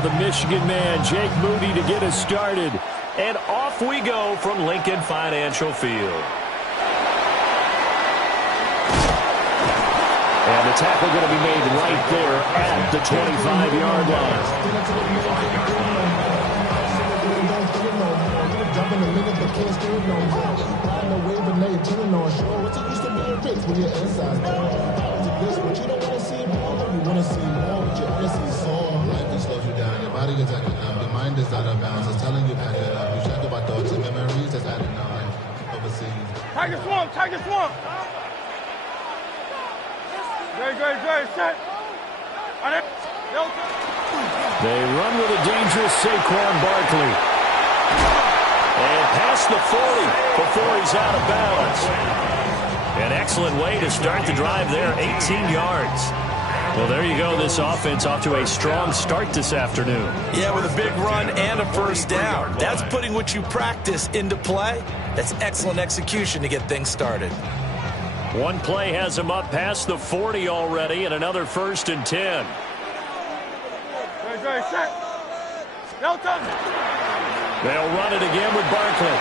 Now the Michigan man, Jake Moody, to get us started. And off we go from Lincoln Financial Field. And the tackle going to be made right there at the 25-yard line. Your body is acting up. Your mind is out of bounds. It's telling you that you check about thoughts and memories that's adding up overseas. Tiger swamp, tiger swamp. Great, set. They run with a dangerous Saquon Barkley. And past the 40 before he's out of bounds. An excellent way to start the drive there, 18 yards. Well, there you go. This offense off to a strong start this afternoon. Yeah, with a big run and a first down. That's putting what you practice into play. That's excellent execution to get things started. One play has him up past the 40 already, and another 1st and 10. Great, set. Delta. They'll run it again with Barkley.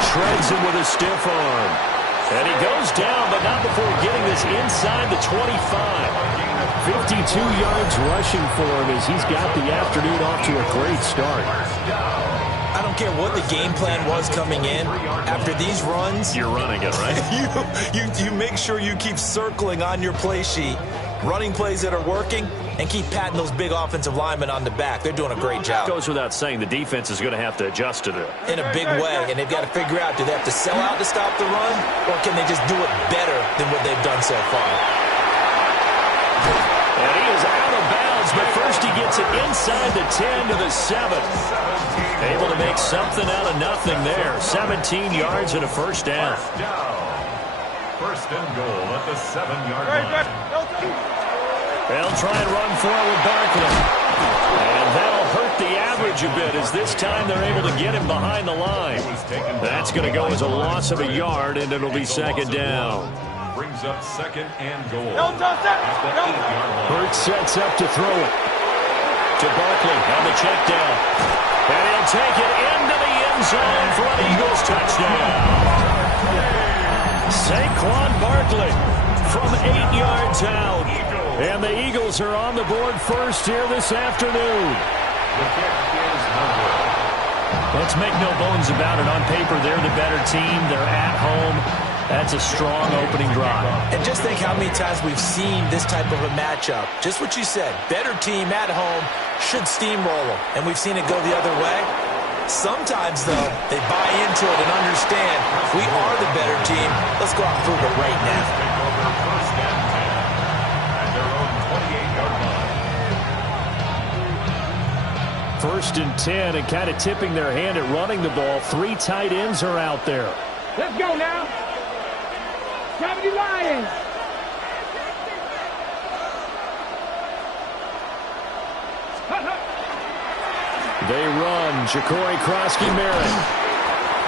Shreds him with a stiff arm. And he goes down, but not before getting this inside the 25. 52 yards rushing for him as he's got the afternoon off to a great start. I don't care what the game plan was coming in. After these runs, you're running it, right? you make sure you keep circling on your play sheet, running plays that are working, and keep patting those big offensive linemen on the back. They're doing a great job. Goes without saying, the defense is going to have to adjust to it. In a big way, and they've got to figure out, do they have to sell out to stop the run, or can they just do it better than what they've done so far? And he is out of bounds, but first he gets it inside the 10 to the 7. Able to make something out of nothing there. 17 yards and a first down. First and goal at the 7-yard line. They'll try and run for it with Barkley. And that'll hurt the average a bit as this time they're able to get him behind the line. That's going to go as a loss of a yard, and it'll be 2nd down. Brings up 2nd and goal. Hurts sets up to throw it. To Barkley on the check down. And he'll take it into the end zone for an Eagles touchdown. Saquon Barkley from 8 yards out. And the Eagles are on the board first here this afternoon. Let's make no bones about it. On paper, they're the better team. They're at home. That's a strong opening drive. And just think how many times we've seen this type of a matchup. Just what you said, better team at home should steamroll them. And we've seen it go the other way. Sometimes, though, they buy into it and understand we are the better team. Let's go out and prove it right now. First and 10, and kind of tipping their hand at running the ball. 3 tight ends are out there. Let's go now. 70 Lions. They run. Ja'Cory Krosky-Merritt.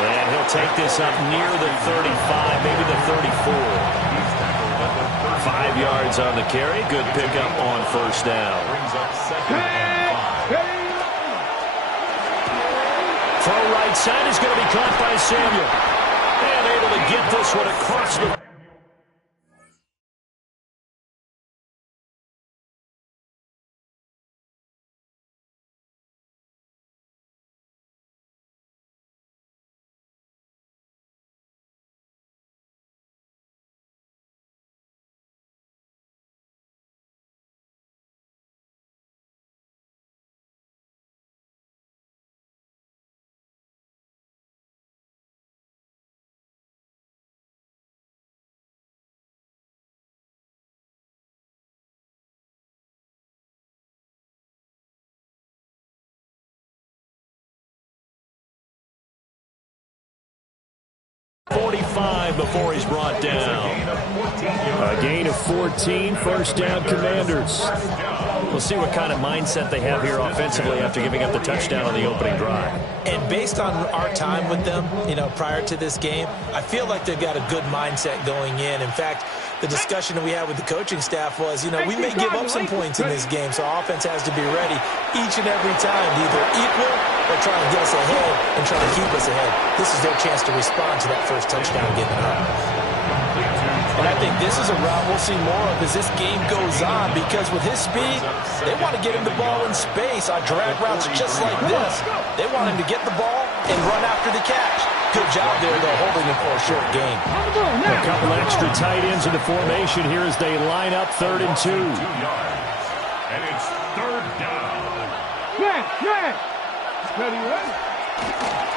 And he'll take this up near the 35, maybe the 34. 5 yards on the carry. Good pickup on first down. Throw right side is going to be caught by Samuel. And able to get this one across the... .45 before he's brought down. A gain of 14, first down Commanders. We'll see what kind of mindset they have here offensively after giving up the touchdown on the opening drive. And based on our time with them, prior to this game, I feel like they've got a good mindset going in. In fact, the discussion that we had with the coaching staff was, you know, we may give up some points in this game, so our offense has to be ready each and every time to either equal or try to get us ahead and try to keep us ahead. This is their chance to respond to that first touchdown given up. And I think this is a route we'll see more of as this game goes on, because with his speed, they want to get him the ball in space on drag routes just like this. They want him to get the ball and run after the catch. Good job there, though, holding him for a short game. A couple extra tight ends in the formation here as they line up 3rd and 2. 2 yards. And it's 3rd down.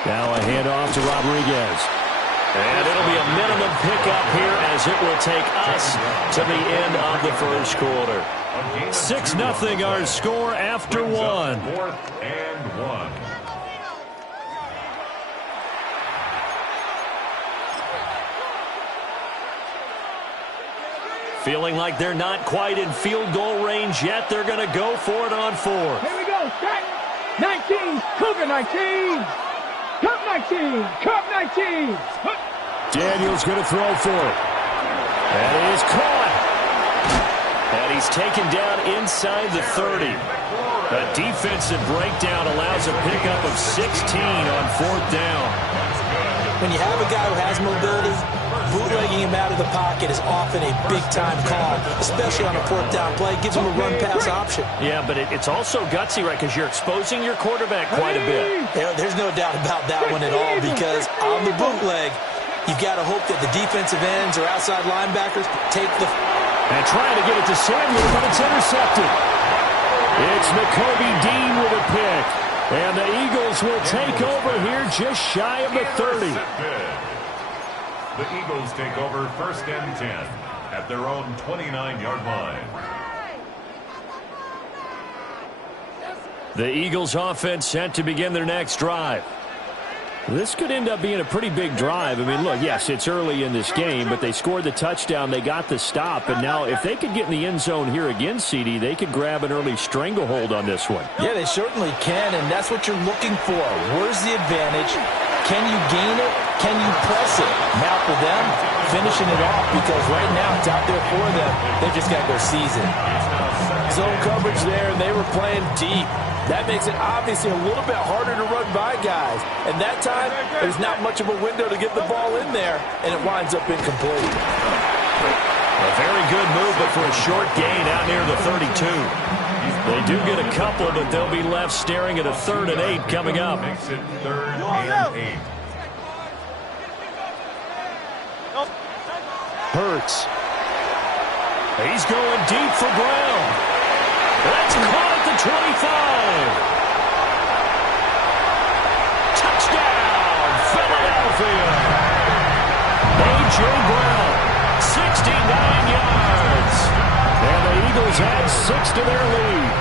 Now a handoff to Rodriguez. And it'll be a minimum pickup here as it will take us to the end of the first quarter. 6-0 our score after 1. 4th and 1. Feeling like they're not quite in field goal range yet. They're going to go for it on 4th. Here we go. Set. 19. Cougar 19. Cup 19. Cup 19. Daniel's going to throw for it. And it is caught. And he's taken down inside the 30. A defensive breakdown allows a pickup of 16 on 4th down. When you have a guy who has mobility, bootlegging him out of the pocket is often a big-time call, especially on a 4th down play. It gives him a run-pass option. Yeah, but it's also gutsy, right, because you're exposing your quarterback quite a bit. Yeah, there's no doubt about that one at all, because on the bootleg, you've got to hope that the defensive ends or outside linebackers take the... And trying to get it to Samuel, but it's intercepted. It's Nakobe Dean with a pick. And the Eagles will take over here just shy of the 30. The Eagles take over 1st and 10 at their own 29-yard line. The Eagles offense set to begin their next drive. This could end up being a pretty big drive. I mean, look, yes, it's early in this game, but they scored the touchdown, they got the stop, and now if they could get in the end zone here again, CD, they could grab an early stranglehold on this one. Yeah, they certainly can, and that's what you're looking for. Where's the advantage? Can you gain it? Can you press it? Now for them, finishing it off, because right now it's out there for them. They just got to go seize it. Zone coverage there, and they were playing deep. That makes it obviously a little bit harder to run by guys. And that time, there's not much of a window to get the ball in there, and it winds up incomplete. A very good move, but for a short gain out near the 32. They do get a couple, but they'll be left staring at a 3rd and 8 coming up. Makes it 3rd and 8. Hurts. He's going deep for Brown. That's caught at the 25. Touchdown, Philadelphia. A.J. Brown, 69 yards. And the Eagles add 6 to their lead.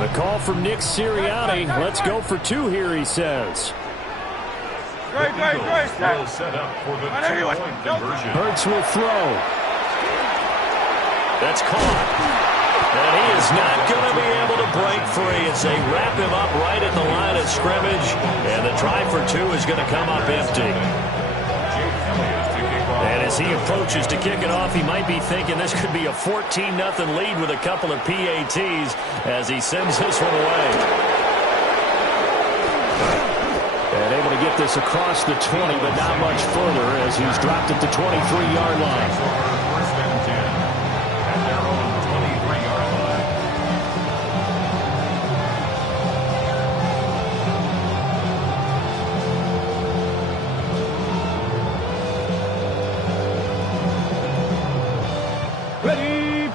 The call from Nick Sirianni. Let's go for 2 here, he says. Great. Will set up for the 2-point conversion. Hurts will throw. That's caught. And he is not going to be able to break free as they wrap him up right at the line of scrimmage. And the try for 2 is going to come up empty. And as he approaches to kick it off, he might be thinking this could be a 14-0 lead with a couple of PATs as he sends this one away. And able to get this across the 20, but not much further as he's dropped at the 23-yard line. 1st and 10 at their own 23-yard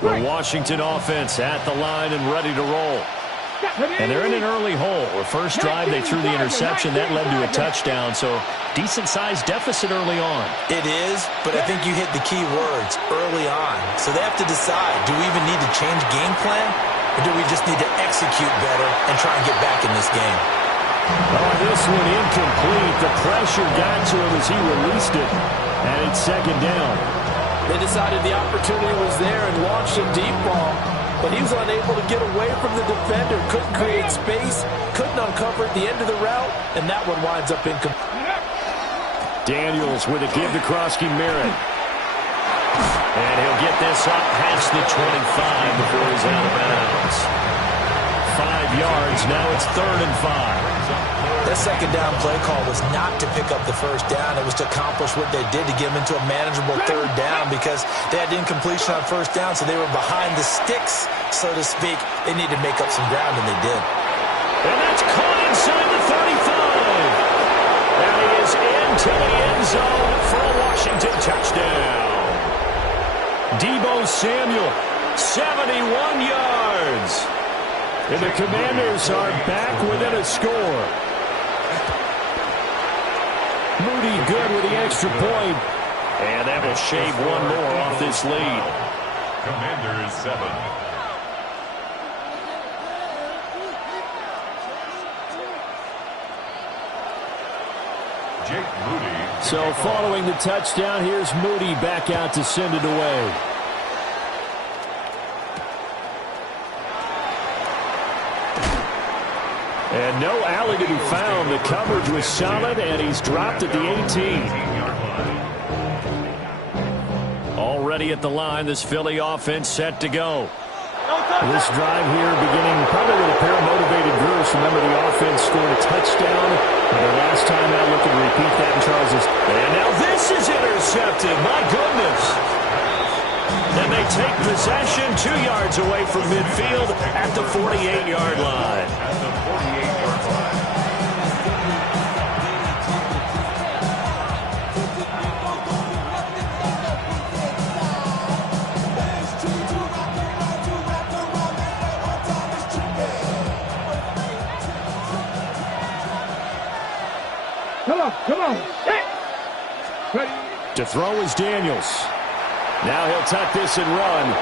line. The Washington offense at the line and ready to roll. And they're in an early hole. The first drive, they threw the interception. That led to a touchdown, so decent-sized deficit early on. It is, but I think you hit the key words, early on. So they have to decide, do we even need to change game plan, or do we just need to execute better and try and get back in this game? Oh, this one incomplete. The pressure got to him as he released it, and it's 2nd down. They decided the opportunity was there and launched a deep ball. but he was unable to get away from the defender, couldn't create space, couldn't uncover at the end of the route, and that one winds up incomplete. Daniels with a give to Krosky Merritt. And he'll get this up past the 25 before he's out of bounds. 5 yards, now it's 3rd and 5. That second down play call was not to pick up the first down. It was to accomplish what they did to get them into a manageable 3rd down because they had incompletion on 1st down, so they were behind the sticks, so to speak. They needed to make up some ground, and they did. And that's caught inside the 35. And he is into the end zone for a Washington touchdown. Deebo Samuel, 71 yards. And the Commanders are back within a score. Moody good with the extra point. And that will shave one more off this lead. Commanders 7. Jake Moody. So following the touchdown, here's Moody back out to send it away. And no alley to be found. The coverage was solid, and he's dropped at the 18. Already at the line, this Philly offense set to go. This drive here beginning probably with a pair of motivated Bruce. Remember, the offense scored a touchdown. The last time out, looking to repeat that in Charles's. And now this is intercepted. My goodness. And they take possession 2 yards away from midfield at the 48-yard line. At the 48-yard line. Come on. Hey. Ready. To throw is Daniels. Now he'll tuck this and run.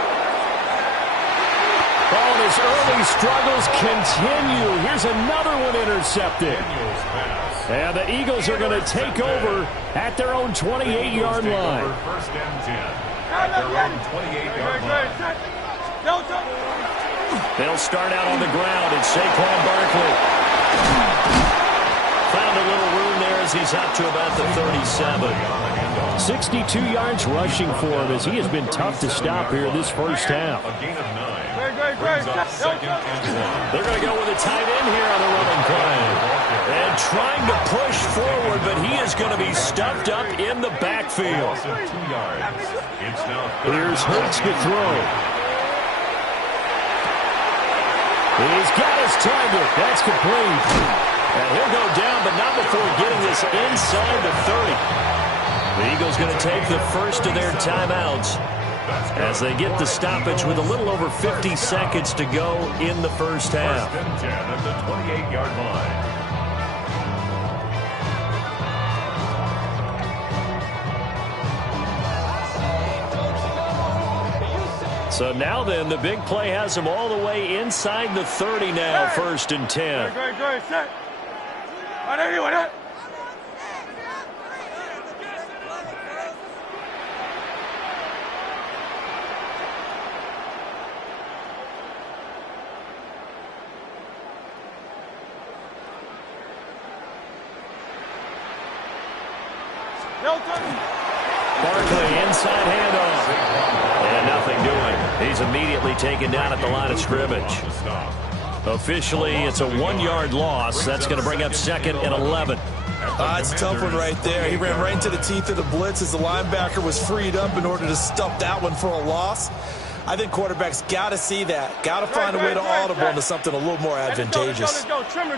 Oh, his early struggles continue. Here's another one intercepted. And the Eagles are going to take over at their own 28-yard line. 1st and 10 at their own 28-yard line. They'll start out on the ground. It's Saquon Barkley. Found a little room there as he's up to about the 37. 62 yards rushing for him as he has been tough to stop here this first half. A gain of 9. Brings up 2nd and 1. They're going to go with a tight end here on the running play. And trying to push forward, but he is going to be stuffed up in the backfield. Loss of 2 yards. It's now Here's Hurts to throw. He's got his target. That's complete. And he'll go down, but not before getting this inside the 30. The Eagles going to take the first of their timeouts as they get the stoppage with a little over 50 seconds to go in the first half. 1st and 10 at the 28-yard line. So now then, the big play has them all the way inside the 30 now, 1st and 10. Good. Set. What? Barkley, inside handoff. And nothing doing. He's immediately taken down at the line of scrimmage. Officially, it's a 1-yard loss. That's going to bring up 2nd and 11. It's a tough one right there. He ran right into the teeth of the blitz as the linebacker was freed up in order to stuff that one for a loss. I think quarterbacks got to see that. Got to find a way to audible into something a little more advantageous. Let's go. Trimmer.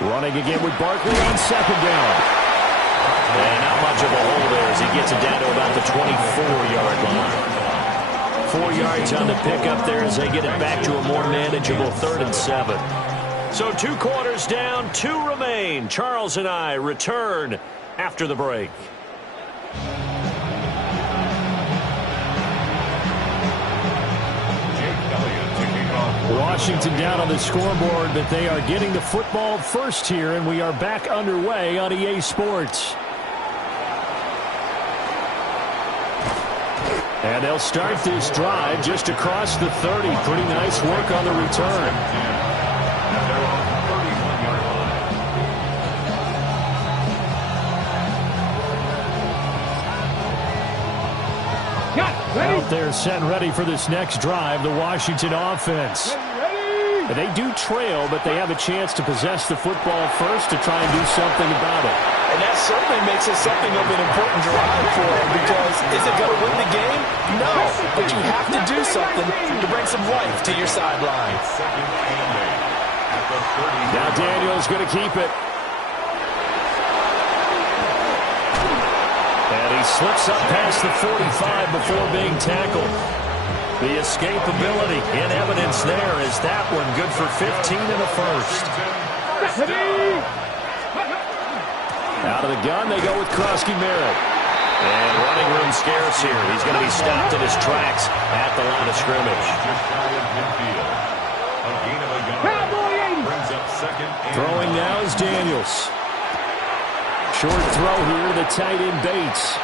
Running again with Barkley on 2nd down. And not much of a hole there as he gets it down to about the 24-yard line. 4 yards on the pickup there as they get it back to a more manageable 3rd and 7. So 2 quarters down, 2 remain. Charles and I return after the break. Jake Washington down on the scoreboard, but they are getting the football first here, and we are back underway on EA Sports. And they'll start this drive just across the 30. Pretty nice work on the return. Out there set and ready for this next drive, the Washington offense. They do trail, but they have a chance to possess the football first to try and do something about it. And that certainly makes it something of an important drive for them, because is it going to win the game? No, but you have to do something to bring some life to your sideline. Now Daniel's going to keep it. And he slips up past the 45 before being tackled. The escapability in evidence there is that one good for 15 in the first. Out of the gun, they go with Krosky Merritt. And running room scarce here. He's going to be stopped in his tracks at the line of scrimmage. Throwing now is Daniels. Short throw here to the tight end Bates.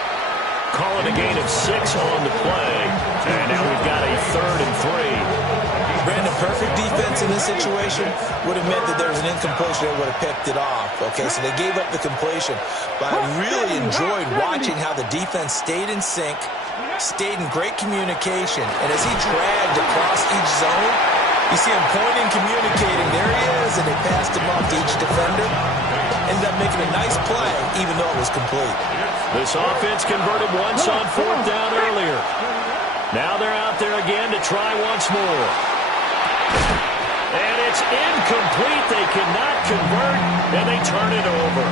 Calling a gain of 6 on the play. And now we've got a 3rd and 3. Brandon, perfect defense in this situation would have meant that there was an incompletion that would have picked it off. Okay, so they gave up the completion. But I really enjoyed watching how the defense stayed in sync, stayed in great communication. And as he dragged across each zone, you see him pointing, communicating. There he is, and they passed him off to each defender. Ended up making a nice play, even though it was complete. This offense converted once on 4th down earlier. Now they're out there again to try once more. And it's incomplete. They cannot convert, and they turn it over.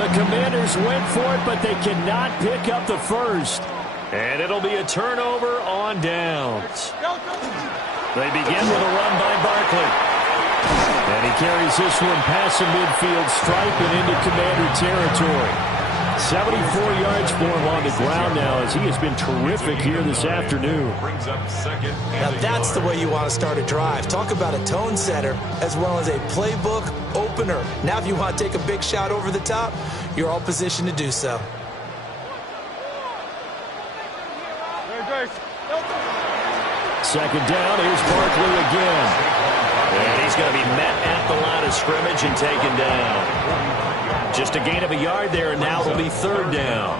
The Commanders went for it, but they cannot pick up the first. And it'll be a turnover on downs. They begin with a run by Barkley. And he carries this one past the midfield stripe and into Commander territory. 74 yards for him on the ground now, as he has been terrific here this afternoon. Now that's the way you want to start a drive. Talk about a tone setter as well as a playbook opener. Now if you want to take a big shot over the top, you're all positioned to do so. Second down, here's Barkley again. And he's going to be met at the line of scrimmage and taken down. Just a gain of a yard there, and now it'll be 3rd down.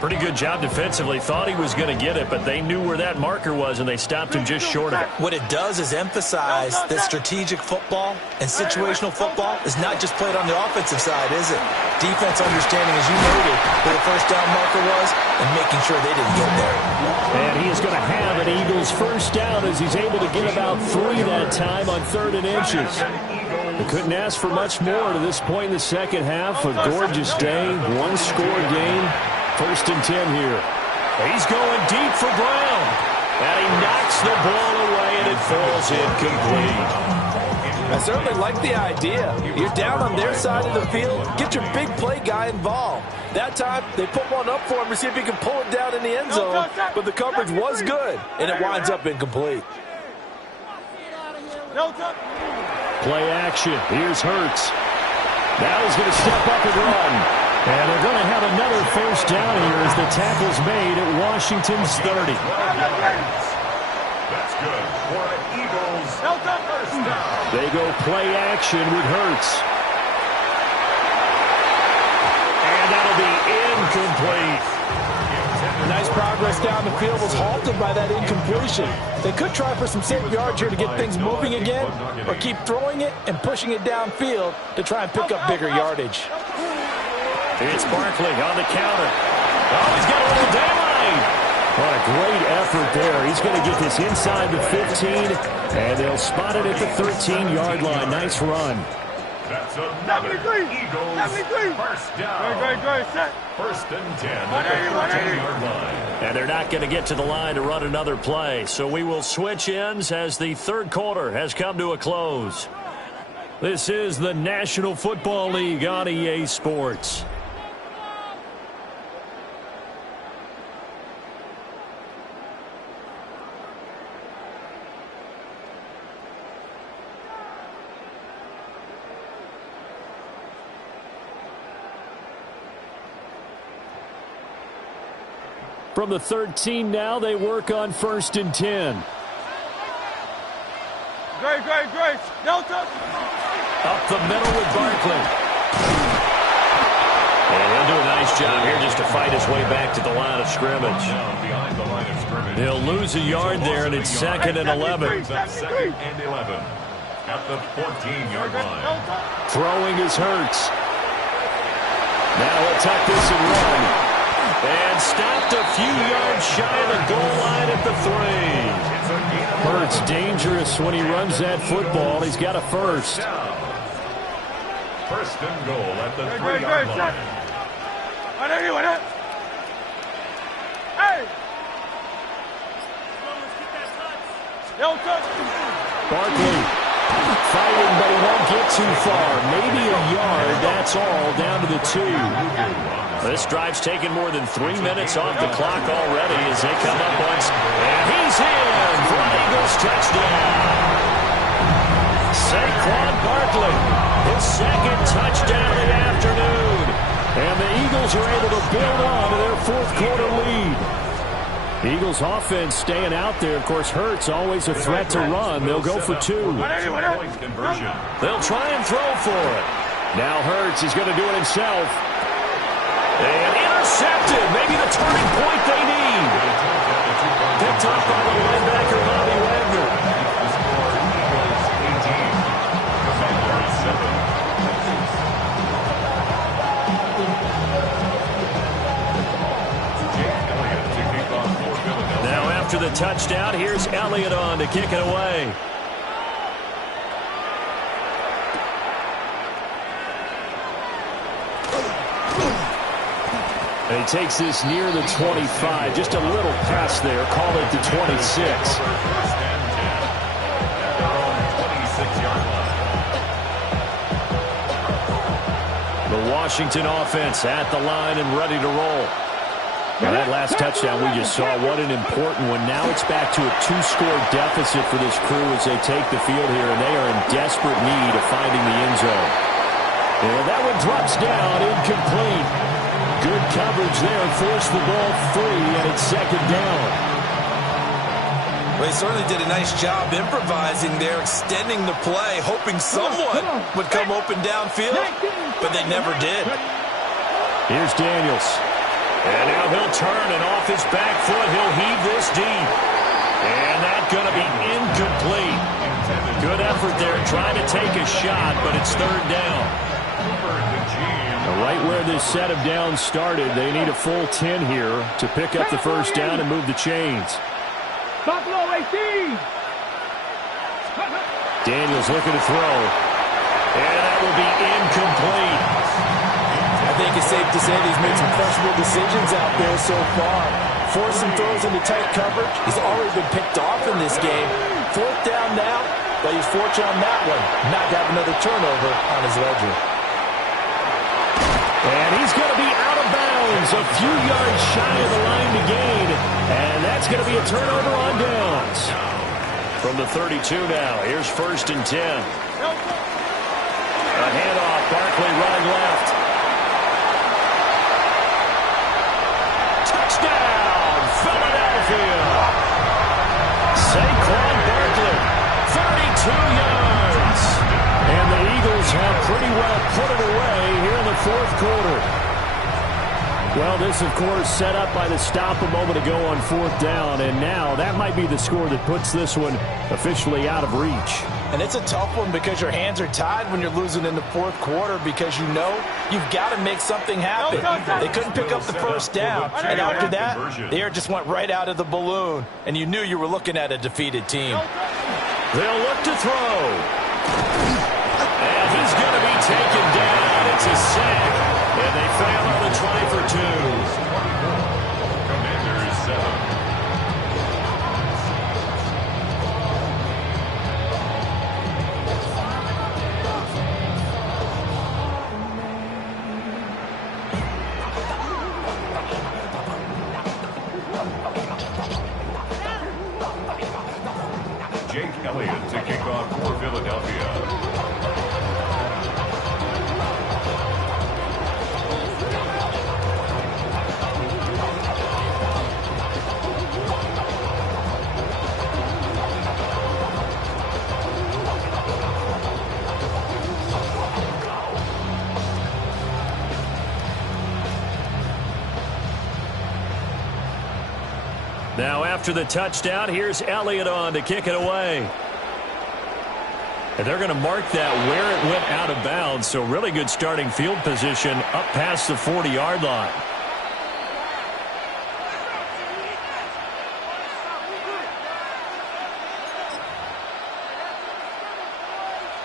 Pretty good job defensively. Thought he was going to get it, but they knew where that marker was, and they stopped him just short of it. What it does is emphasize that strategic football and situational football is not just played on the offensive side, is it? Defense understanding, as you noted, where the first down marker was and making sure they didn't get there. And he is going to have an Eagles first down as he's able to get about 3 that time on 3rd and inches. They couldn't ask for much more to this point in the second half. A gorgeous day, one-score game. 1st and 10 here. He's going deep for Brown. And he knocks the ball away, and it falls incomplete. I certainly like the idea. You're down on their side of the field. Get your big play guy involved. That time, they put one up for him to see if he can pull it down in the end zone. But the coverage was good, and it winds up incomplete. Play action. Here's Hurts. Now he's going to step up and run. And they're going to have another first down here as the tackle's made at Washington's 30. That's good for an Eagles first down. They go play action with Hurts. And that'll be incomplete. Nice progress down the field was halted by that incompletion. They could try for some safe yards here to get things moving again, or keep throwing it and pushing it downfield to try and pick up bigger yardage. It's Barkley on the counter. Oh, he's got a little daylight. What a great effort there. He's going to get this inside the 15, and they'll spot it at the 13-yard line. Nice run. That's another Eagles first down. 1st and 10 at the 13-yard line. And they're not going to get to the line to run another play, so we will switch ends as the 3rd quarter has come to a close. This is the National Football League on EA Sports. From the 13 now, they work on 1st and 10. Great. Delta. Up the middle with Barkley. And he'll do a nice job here just to fight his way back to the line of scrimmage. He'll lose a yard there, and it's 2nd and 11. 2nd and 11 at the 14-yard line. Throwing is Hurts. Now he'll tuck this and run. And stopped a few yards shy of the goal line at the 3. Hurts dangerous when he runs that football. He's got a first. 1st and goal at the 3-yard line. Hey! Barkley fighting, but he won't get too far. Maybe a yard, that's all, down to the 2. This drive's taken more than 3 minutes off the clock already as they come up once. And he's in for an Eagles touchdown. Saquon Barkley, his 2nd touchdown of the afternoon. And the Eagles are able to build on to their 4th quarter lead. Eagles offense staying out there. Of course, Hurts always a threat to run. They'll go for 2. They'll try and throw for it. Now Hurts is going to do it himself. And intercepted. Maybe the turning point they need. Picked up by the linebacker, Bobby Wagner. Now after the touchdown, here's Elliott on to kick it away. And he takes this near the 25. Just a little pass there. Call it the 26. The Washington offense at the line and ready to roll. Now that last touchdown we just saw, what an important one. Now it's back to a 2-score deficit for this crew as they take the field here, and they are in desperate need of finding the end zone. And that one drops down, incomplete. Good coverage there, forced the ball free, and it's 2nd down. Well, he certainly did a nice job improvising there, extending the play, hoping someone would come open downfield, but they never did. Here's Daniels. And now he'll turn, and off his back foot, he'll heave this deep. And that's going to be incomplete. Good effort there, trying to take a shot, but it's 3rd down. Right where this set of downs started, they need a full 10 here to pick up the 1st down and move the chains. Buffalo 18. Daniels looking to throw. And that will be incomplete. I think it's safe to say that he's made some questionable decisions out there so far. Forced some throws into tight coverage. He's already been picked off in this game. 4th down now, but he's fortunate on that one. Not to have another turnover on his ledger. And he's going to be out of bounds, a few yards shy of the line to gain. And that's going to be a turnover on downs. From the 32 now, here's 1st and 10. A handoff, Barkley running left. Touchdown, Philadelphia. Saquon Barkley, 32 yards. And the Eagles have pretty well put it away here in the 4th quarter. Well, this, of course, set up by the stop a moment ago on 4th down. And now that might be the score that puts this one officially out of reach. And it's a tough one because your hands are tied when you're losing in the 4th quarter because you know you've got to make something happen. They couldn't pick up the 1st down. And after that, the air just went right out of the balloon. And you knew you were looking at a defeated team. They'll look to throw. And he's going to be taken down. It's a sack. And they fail on the try for 2. Commanders 7. Jake Elliott to kick off for Philadelphia. after the touchdown. Here's Elliott on to kick it away. And they're going to mark that where it went out of bounds. So really good starting field position up past the 40-yard line.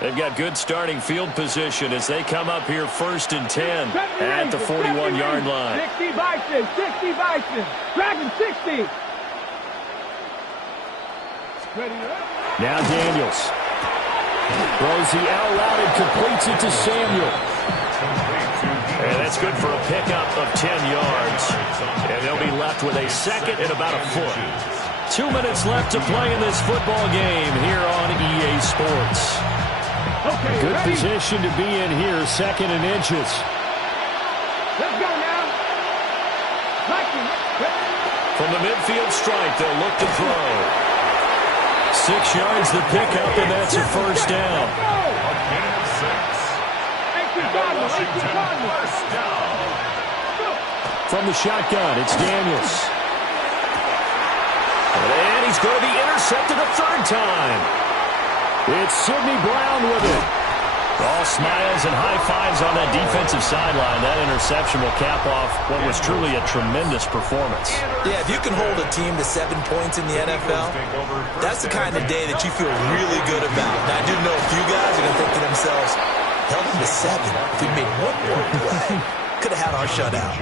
They've got good starting field position as they come up here 1st and 10 at the 41-yard line. 60 Bison, 60 Bison, Dragon 60. Now Daniels throws the out route and completes it to Samuel. And that's good for a pickup of 10 yards. And they'll be left with a second and about a foot. 2 minutes left to play in this football game here on EA Sports. Okay, good ready? position to be in here, 2nd and inches. Let's go now. From the midfield stripe, they'll look to throw. 6 yards the pickup, and that's a first down. From the shotgun, it's Daniels. And he's going to be intercepted a 3rd time. It's Sidney Brown with it. All smiles and high fives on that defensive sideline. That interception will cap off what was truly a tremendous performance. Yeah, if you can hold a team to 7 points in the NFL, that's the kind of day that you feel really good about. Now, I do know a few guys are going to think to themselves, held them to 7. If we made one more play, could have had our shutout.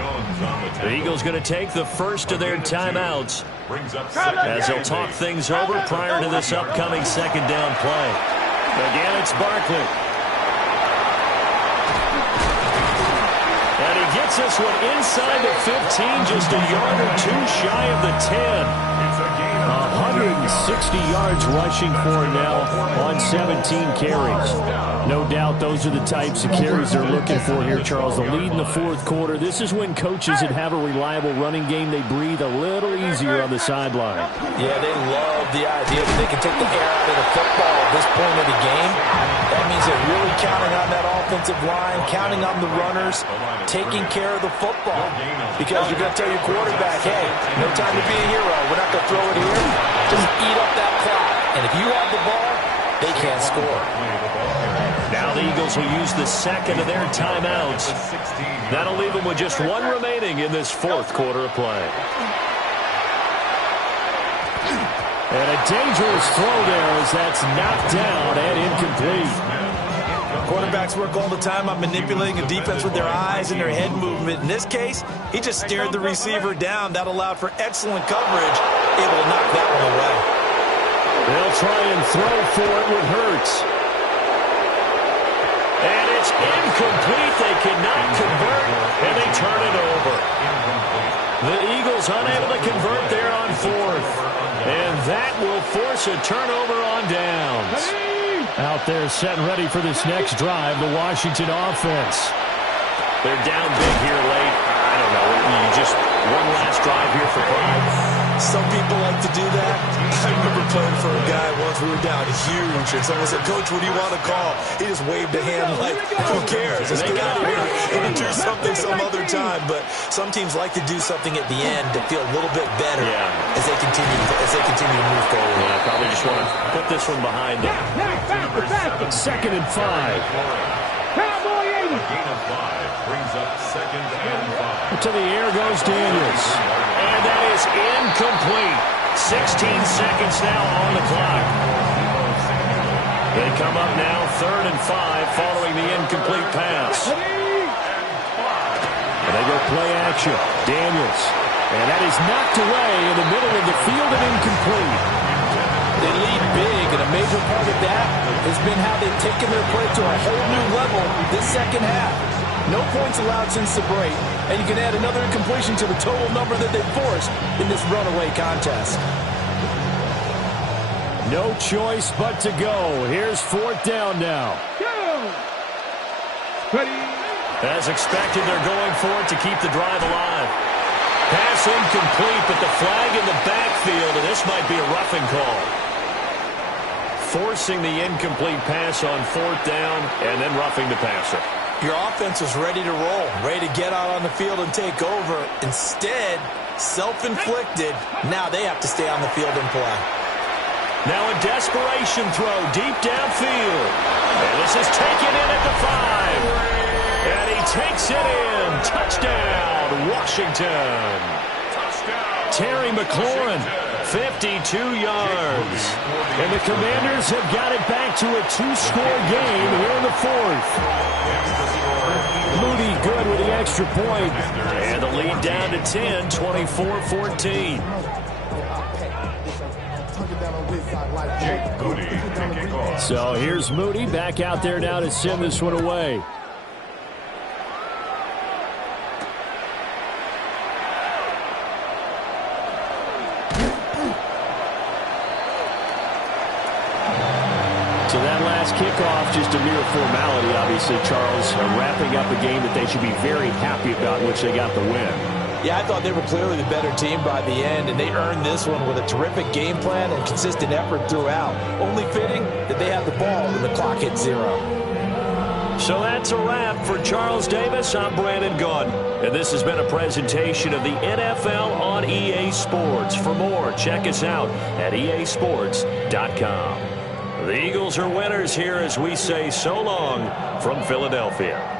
The Eagles going to take the first of their timeouts as they'll talk things over prior to this upcoming 2nd down play. Again, it's Barkley. And he gets this one inside the 15, just a yard or 2 shy of the 10. 160 yards rushing for him now on 17 carries. No doubt those are the types of carries they're looking for here, Charles. The lead in the 4th quarter. This is when coaches that have a reliable running game, they breathe a little easier on the sideline. Yeah, they love the idea that they can take the air out of the football at this point of the game. That means they're really counting on that offensive line, counting on the runners, taking care of the football. Because you're going to tell your quarterback, hey, no time to be a hero. We're not going to throw it here. Just eat up that clock. And if you have the ball, they can't score. Now the Eagles will use the 2nd of their timeouts. That'll leave them with just 1 remaining in this 4th quarter of play. And a dangerous throw there as that's knocked down and incomplete. Quarterbacks work all the time on manipulating a defense with their eyes and their head movement. In this case, he just stared the receiver down. That allowed for excellent coverage, able to knock that one away. They'll try and throw for it with Hurts. And it's incomplete. They cannot convert, and they turn it over. The Eagles unable to convert there on 4th. And that will force a turnover on downs. Out there setting ready for this next drive, the Washington offense. They're down big here late. I don't know. You just one last drive here for pride. Some people like to do that. I remember playing for a guy once. We were down huge, and someone said, "Coach, what do you want to call?" He just waved a hand like, "Who cares? Let's get out of here and do something some other time." But some teams like to do something at the end to feel a little bit better as they continue to move forward. Yeah, I probably just want to put this one behind them. 2nd and 5. Cowboy 80. Gain of 5 brings up 2nd and 5. To the air goes Daniels. And that is incomplete. 16 seconds now on the clock. They come up now 3rd and 5 following the incomplete pass. And they go play action. Daniels. And that is knocked away in the middle of the field and incomplete. They lead big, and a major part of that has been how they've taken their play to a whole new level this 2nd half. No points allowed since the break, and you can add another incompletion to the total number that they've forced in this runaway contest. No choice but to go. Here's 4th down now. As expected, they're going for it to keep the drive alive. Pass incomplete, but the flag in the backfield, and this might be a roughing call. Forcing the incomplete pass on 4th down, and then roughing the passer. Your offense was ready to roll, ready to get out on the field and take over. Instead, Self-inflicted. Now they have to stay on the field and play. Now a desperation throw deep downfield. And this is taken in at the 5. And he takes it in. Touchdown, Washington. Terry McLaurin, 52 yards. And the Commanders have got it back to a 2-score game here in the 4th. Moody good with the extra point. And the lead down to 10, 24-14. So here's Moody back out there now to send this one away. So that last kickoff, just a mere formality, obviously, Charles, wrapping up a game that they should be very happy about, which they got the win. Yeah, I thought they were clearly the better team by the end, and they earned this one with a terrific game plan and consistent effort throughout. Only fitting that they had the ball when the clock hit 0. So that's a wrap for Charles Davis. I'm Brandon Gaudin, and this has been a presentation of the NFL on EA Sports. For more, check us out at easports.com. The Eagles are winners here as we say so long from Philadelphia.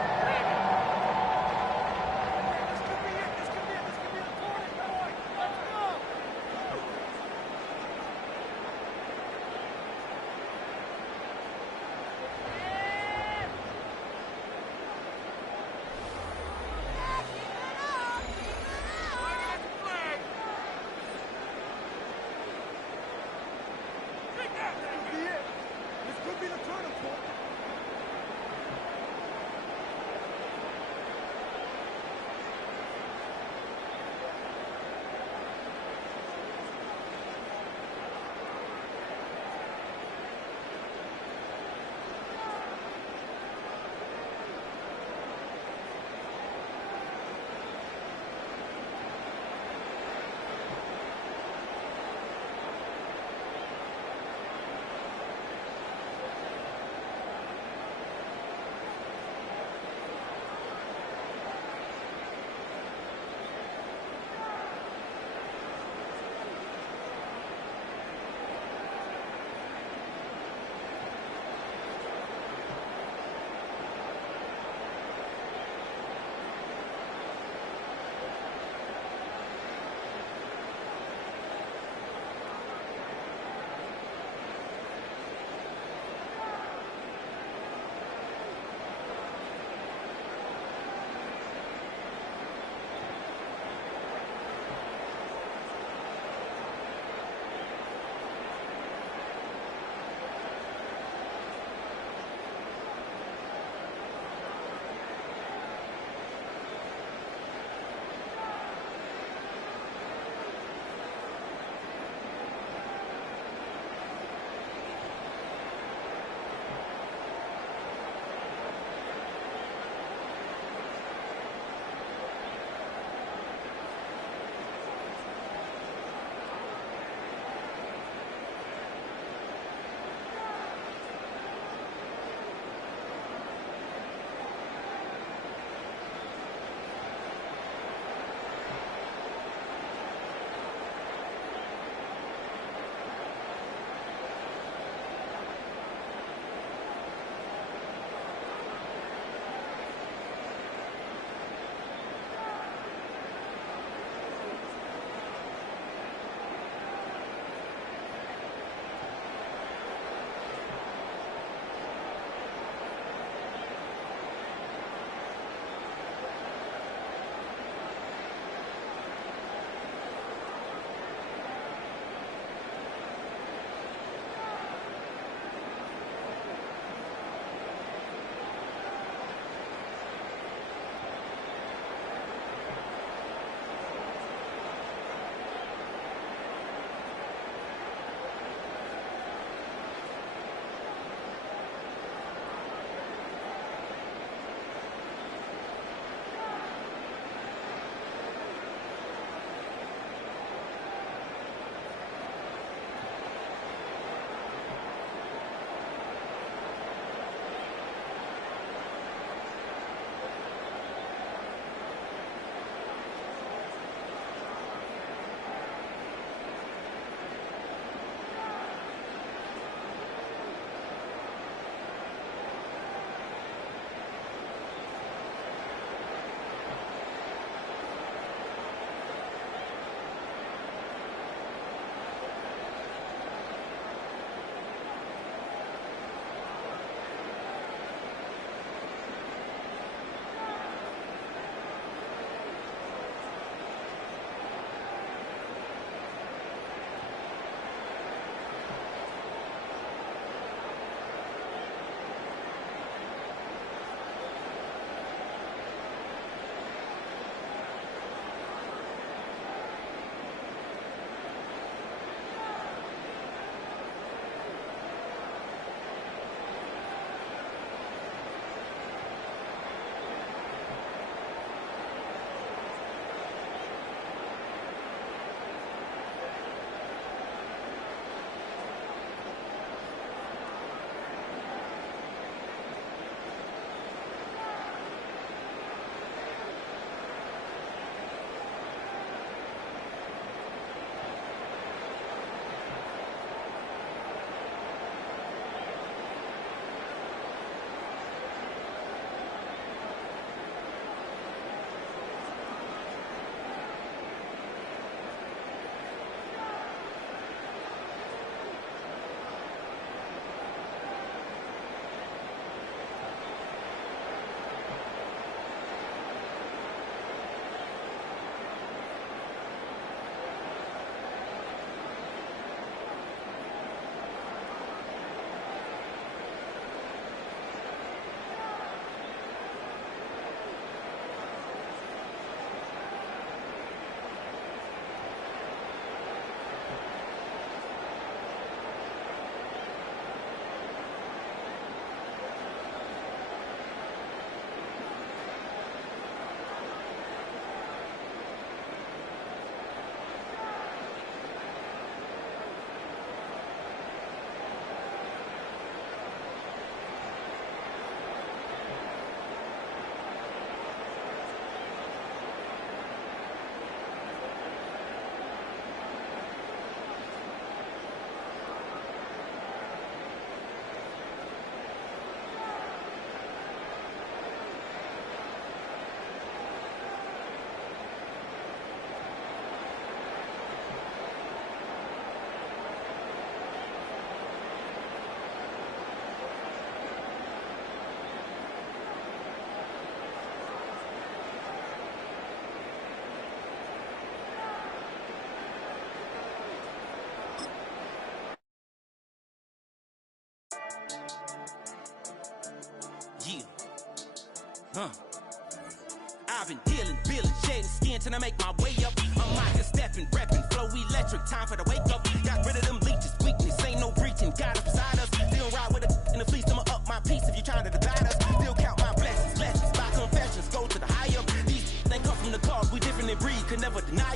I've been dealing, shedding skin till I make my way up. I'm out here stepping, repping, flow electric, time for the wake up. Got rid of them leeches, weakness, ain't no breaching. Got us beside us, still ride with a in the fleece, I'ma up my piece if you trying to divide us. Still count my blessings, lessons, by confessions, go to the high up. These they come from the cause, we different in breed, could never deny